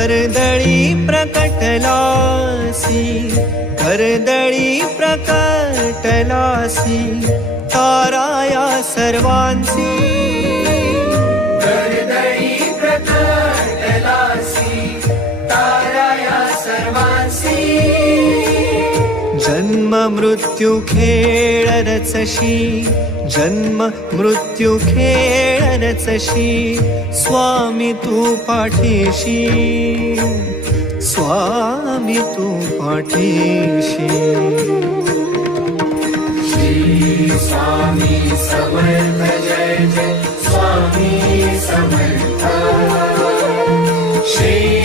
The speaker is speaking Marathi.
कर्दळी प्रकटलासी, कर्दळी प्रकटलासी, ताराया सर्वांसी, कर्दळी प्रकटलासी, ताराया सर्वांसी. जन्म मृत्यू खेळ रचशी, जन्म मृत्यू खेळ रचशी, स्वामी तू पाठीशी, स्वामी तू पाठीशी. श्री स्वामी समर्थ जय जय स्वामी समर्थ. श्री